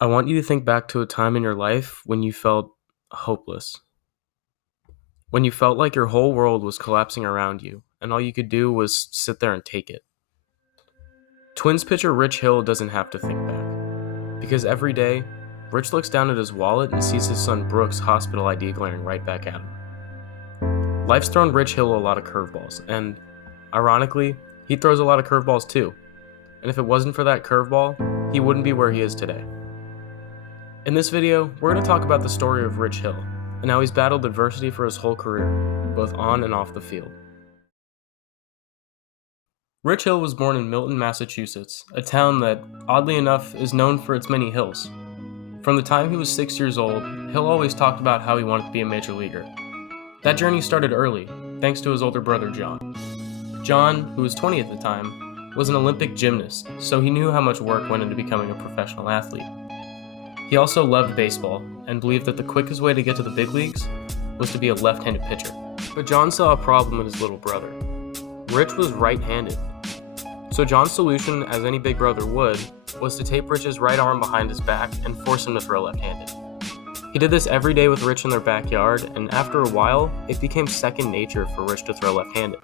I want you to think back to a time in your life when you felt hopeless, when you felt like your whole world was collapsing around you, and all you could do was sit there and take it. Twins pitcher Rich Hill doesn't have to think back, because every day, Rich looks down at his wallet and sees his son Brooks' hospital ID glaring right back at him. Life's thrown Rich Hill a lot of curveballs, and, ironically, he throws a lot of curveballs too. And if it wasn't for that curveball, he wouldn't be where he is today. In this video, we're going to talk about the story of Rich Hill, and how he's battled adversity for his whole career, both on and off the field. Rich Hill was born in Milton, Massachusetts, a town that, oddly enough, is known for its many hills. From the time he was 6 years old, Hill always talked about how he wanted to be a major leaguer. That journey started early, thanks to his older brother John. John, who was 20 at the time, was an Olympic gymnast, so he knew how much work went into becoming a professional athlete. He also loved baseball, and believed that the quickest way to get to the big leagues was to be a left-handed pitcher. But John saw a problem in his little brother. Rich was right-handed. So John's solution, as any big brother would, was to tape Rich's right arm behind his back and force him to throw left-handed. He did this every day with Rich in their backyard, and after a while, it became second nature for Rich to throw left-handed.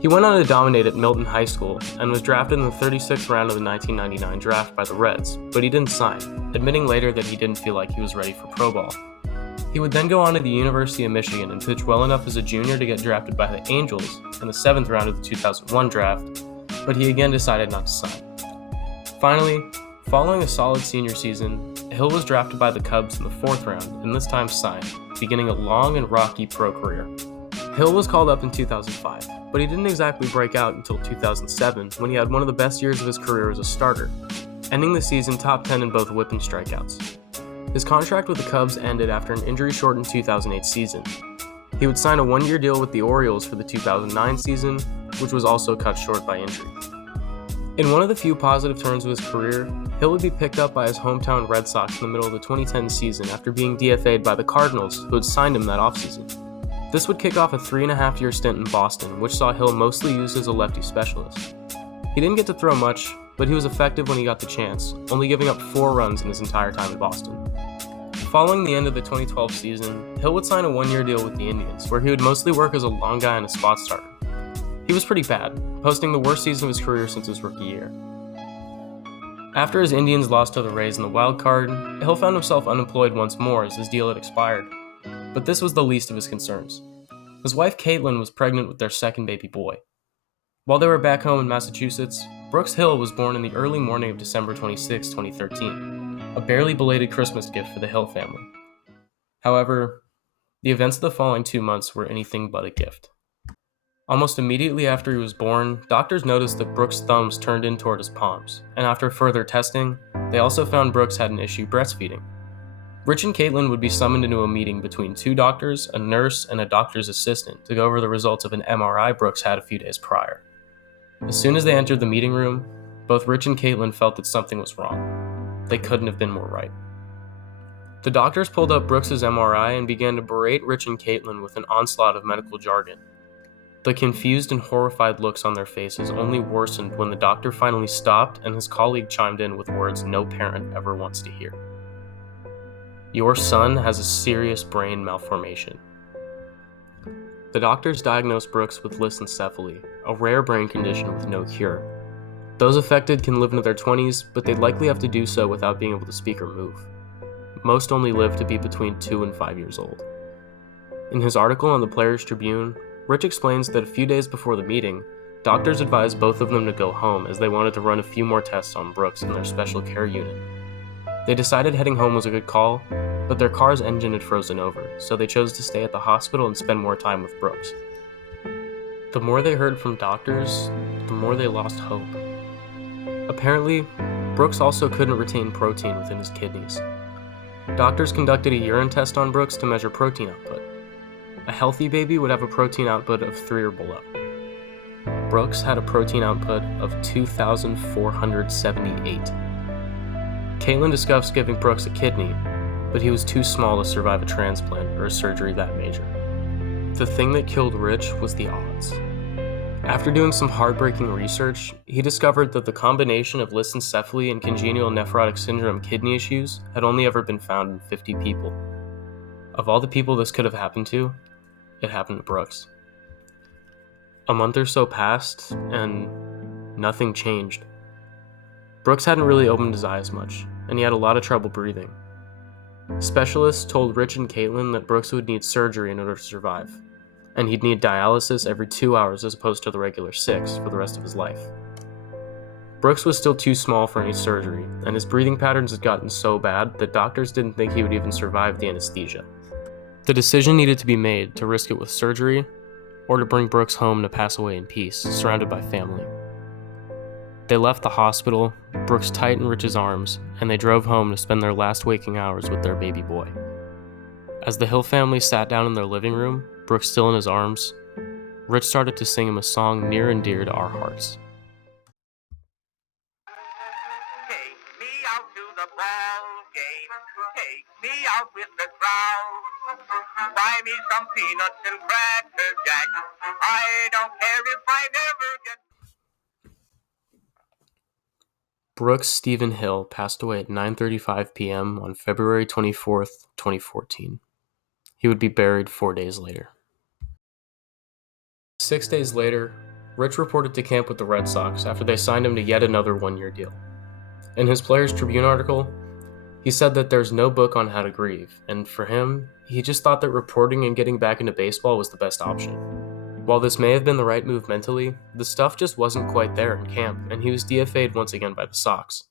He went on to dominate at Milton High School and was drafted in the 36th round of the 1999 draft by the Reds, but he didn't sign, admitting later that he didn't feel like he was ready for pro ball. He would then go on to the University of Michigan and pitch well enough as a junior to get drafted by the Angels in the 7th round of the 2001 draft, but he again decided not to sign. Finally, following a solid senior season, Hill was drafted by the Cubs in the 4th round and this time signed, beginning a long and rocky pro career. Hill was called up in 2005, but he didn't exactly break out until 2007 when he had one of the best years of his career as a starter, ending the season top 10 in both whip and strikeouts. His contract with the Cubs ended after an injury-shortened 2008 season. He would sign a one-year deal with the Orioles for the 2009 season, which was also cut short by injury. In one of the few positive turns of his career, Hill would be picked up by his hometown Red Sox in the middle of the 2010 season after being DFA'd by the Cardinals, who had signed him that offseason. This would kick off a 3.5-year stint in Boston, which saw Hill mostly used as a lefty specialist. He didn't get to throw much, but he was effective when he got the chance, only giving up 4 runs in his entire time in Boston. Following the end of the 2012 season, Hill would sign a one-year deal with the Indians, where he would mostly work as a long guy and a spot starter. He was pretty bad, posting the worst season of his career since his rookie year. After his Indians lost to the Rays in the wild card, Hill found himself unemployed once more as his deal had expired. But this was the least of his concerns. His wife Caitlin was pregnant with their second baby boy. While they were back home in Massachusetts, Brooks Hill was born in the early morning of December 26, 2013, a barely belated Christmas gift for the Hill family. However, the events of the following 2 months were anything but a gift. Almost immediately after he was born, doctors noticed that Brooks' thumbs turned in toward his palms, and after further testing, they also found Brooks had an issue breastfeeding. Rich and Caitlin would be summoned into a meeting between 2 doctors, a nurse, and a doctor's assistant to go over the results of an MRI Brooks had a few days prior. As soon as they entered the meeting room, both Rich and Caitlin felt that something was wrong. They couldn't have been more right. The doctors pulled up Brooks' MRI and began to berate Rich and Caitlin with an onslaught of medical jargon. The confused and horrified looks on their faces only worsened when the doctor finally stopped and his colleague chimed in with words no parent ever wants to hear. Your son has a serious brain malformation. The doctors diagnosed Brooks with lissencephaly, a rare brain condition with no cure. Those affected can live into their 20s, but they'd likely have to do so without being able to speak or move. Most only live to be between 2 and 5 years old. In his article on the Players Tribune, Rich explains that a few days before the meeting, doctors advised both of them to go home as they wanted to run a few more tests on Brooks in their special care unit. They decided heading home was a good call, but their car's engine had frozen over, so they chose to stay at the hospital and spend more time with Brooks. The more they heard from doctors, the more they lost hope. Apparently, Brooks also couldn't retain protein within his kidneys. Doctors conducted a urine test on Brooks to measure protein output. A healthy baby would have a protein output of 3 or below. Brooks had a protein output of 2,478. Caitlin discussed giving Brooks a kidney, but he was too small to survive a transplant or a surgery that major. The thing that killed Rich was the odds. After doing some heartbreaking research, he discovered that the combination of lissencephaly and congenital nephrotic syndrome kidney issues had only ever been found in 50 people. Of all the people this could have happened to, it happened to Brooks. A month or so passed, and nothing changed. Brooks hadn't really opened his eyes much, and he had a lot of trouble breathing. Specialists told Rich and Caitlin that Brooks would need surgery in order to survive, and he'd need dialysis every 2 hours as opposed to the regular 6 for the rest of his life. Brooks was still too small for any surgery, and his breathing patterns had gotten so bad that doctors didn't think he would even survive the anesthesia. The decision needed to be made to risk it with surgery or to bring Brooks home to pass away in peace, surrounded by family. They left the hospital, Brooks tight in Rich's arms, and they drove home to spend their last waking hours with their baby boy. As the Hill family sat down in their living room, Brooks still in his arms, Rich started to sing him a song near and dear to our hearts. Take me out to the ball game. Take me out with the crowd. Buy me some peanuts and cracker jack. I don't care if I never get... Brooks Stephen Hill passed away at 9:35 p.m. on February 24th, 2014. He would be buried 4 days later. 6 days later, Rich reported to camp with the Red Sox after they signed him to yet another one-year deal. In his Players Tribune article, he said that there's no book on how to grieve, and for him, he just thought that reporting and getting back into baseball was the best option. While this may have been the right move mentally, the stuff just wasn't quite there in camp, and he was DFA'd once again by the Sox.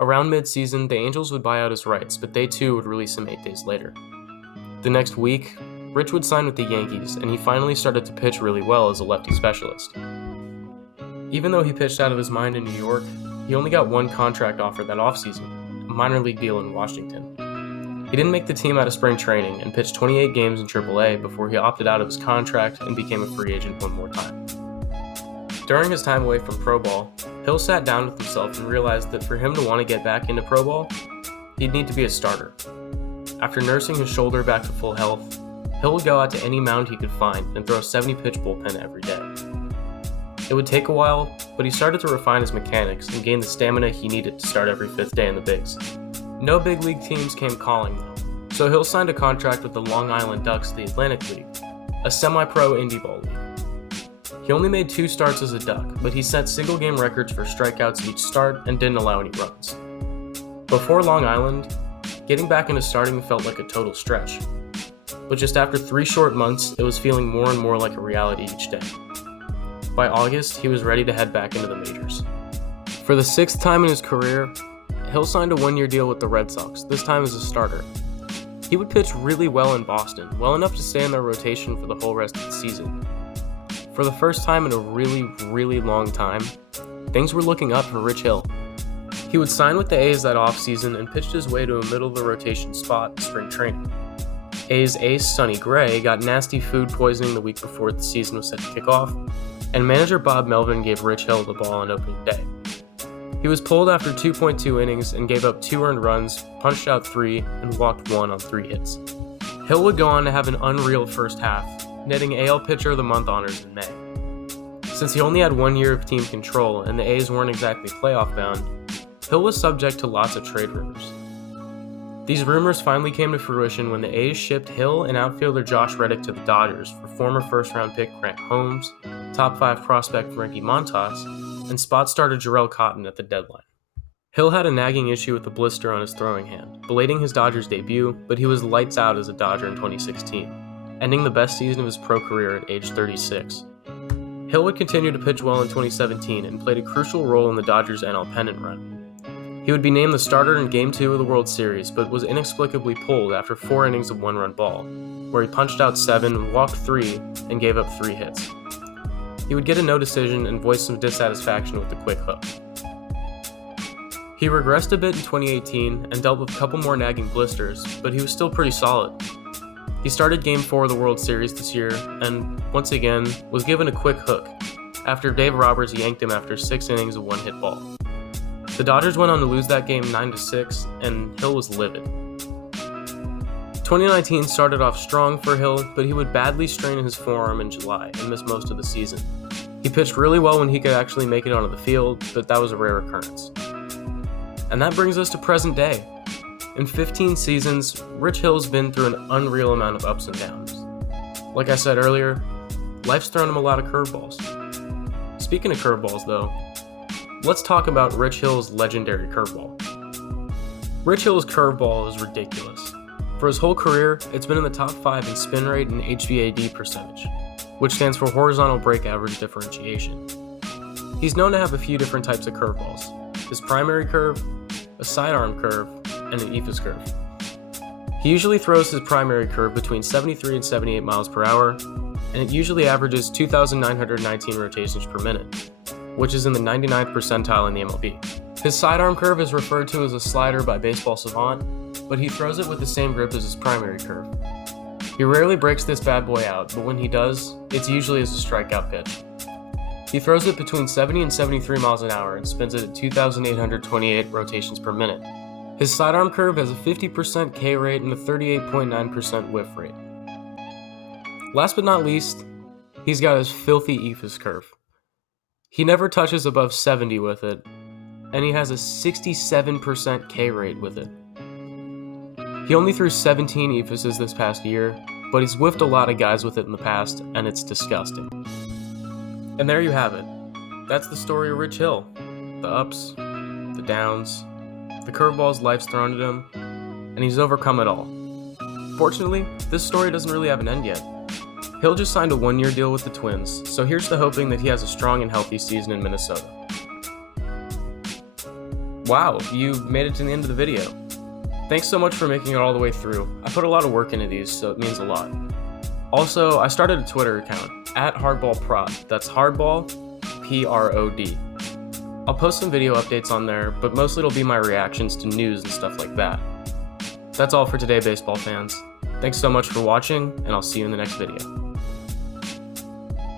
Around mid-season, the Angels would buy out his rights, but they too would release him 8 days later. The next week, Rich would sign with the Yankees, and he finally started to pitch really well as a lefty specialist. Even though he pitched out of his mind in New York, he only got one contract offer that offseason, a minor league deal in Washington. He didn't make the team out of spring training and pitched 28 games in AAA before he opted out of his contract and became a free agent one more time. During his time away from pro ball, Hill sat down with himself and realized that for him to want to get back into pro ball, he'd need to be a starter. After nursing his shoulder back to full health, Hill would go out to any mound he could find and throw a 70-pitch bullpen every day. It would take a while, but he started to refine his mechanics and gain the stamina he needed to start every 5th day in the bigs. No big league teams came calling though, so Hill signed a contract with the Long Island Ducks of the Atlantic League, a semi-pro indie ball league. He only made 2 starts as a Duck, but he set single-game records for strikeouts each start and didn't allow any runs. Before Long Island, getting back into starting felt like a total stretch, but just after 3 short months, it was feeling more and more like a reality each day. By August, he was ready to head back into the majors. For the 6th time in his career, Hill signed a 1-year deal with the Red Sox, this time as a starter. He would pitch really well in Boston, well enough to stay in their rotation for the whole rest of the season. For the first time in a really, really long time, things were looking up for Rich Hill. He would sign with the A's that offseason and pitched his way to a middle-of-the-rotation spot in spring training. A's ace Sonny Gray got nasty food poisoning the week before the season was set to kick off, and manager Bob Melvin gave Rich Hill the ball on opening day. He was pulled after 2.2 innings and gave up 2 earned runs, punched out 3, and walked 1 on 3 hits. Hill would go on to have an unreal first half, netting AL Pitcher of the Month honors in May. Since he only had 1 year of team control and the A's weren't exactly playoff bound, Hill was subject to lots of trade rumors. These rumors finally came to fruition when the A's shipped Hill and outfielder Josh Reddick to the Dodgers for former first-round pick Grant Holmes, top 5 prospect Frankie Montas, and spot starter Jarrell Cotton at the deadline. Hill had a nagging issue with a blister on his throwing hand, belating his Dodgers debut, but he was lights out as a Dodger in 2016, ending the best season of his pro career at age 36. Hill would continue to pitch well in 2017 and played a crucial role in the Dodgers' NL pennant run. He would be named the starter in Game 2 of the World Series, but was inexplicably pulled after 4 innings of 1-run ball, where he punched out 7, walked 3, and gave up 3 hits. He would get a no decision and voice some dissatisfaction with the quick hook. He regressed a bit in 2018 and dealt with a couple more nagging blisters, but he was still pretty solid. He started Game 4 of the World Series this year and, once again, was given a quick hook after Dave Roberts yanked him after 6 innings of 1-hit ball. The Dodgers went on to lose that game 9-6, and Hill was livid. 2019 started off strong for Hill, but he would badly strain his forearm in July and miss most of the season. He pitched really well when he could actually make it onto the field, but that was a rare occurrence. And that brings us to present day. In 15 seasons, Rich Hill's been through an unreal amount of ups and downs. Like I said earlier, life's thrown him a lot of curveballs. Speaking of curveballs though, let's talk about Rich Hill's legendary curveball. Rich Hill's curveball is ridiculous. For his whole career, it's been in the top 5 in spin rate and HVAD percentage, which stands for horizontal break average differentiation. He's known to have a few different types of curveballs: his primary curve, a sidearm curve, and an ephus curve. He usually throws his primary curve between 73 and 78 miles per hour, and it usually averages 2,919 rotations per minute, which is in the 99th percentile in the MLB. His sidearm curve is referred to as a slider by Baseball Savant, but he throws it with the same grip as his primary curve. He rarely breaks this bad boy out, but when he does, it's usually as a strikeout pitch. He throws it between 70 and 73 miles an hour and spins it at 2,828 rotations per minute. His sidearm curve has a 50% K rate and a 38.9% whiff rate. Last but not least, he's got his filthy ephus curve. He never touches above 70 with it, and he has a 67% K rate with it. He only threw 17 ephuses this past year, but he's whiffed a lot of guys with it in the past, and it's disgusting. And there you have it. That's the story of Rich Hill. The ups, the downs, the curveballs life's thrown at him, and he's overcome it all. Fortunately, this story doesn't really have an end yet. Hill just signed a 1-year deal with the Twins, so here's to hoping that he has a strong and healthy season in Minnesota. Wow, you made it to the end of the video. Thanks so much for making it all the way through. I put a lot of work into these, so it means a lot. Also, I started a Twitter account, @HardballProd. That's Hardball, Prod. I'll post some video updates on there, but mostly it'll be my reactions to news and stuff like that. That's all for today, baseball fans. Thanks so much for watching, and I'll see you in the next video.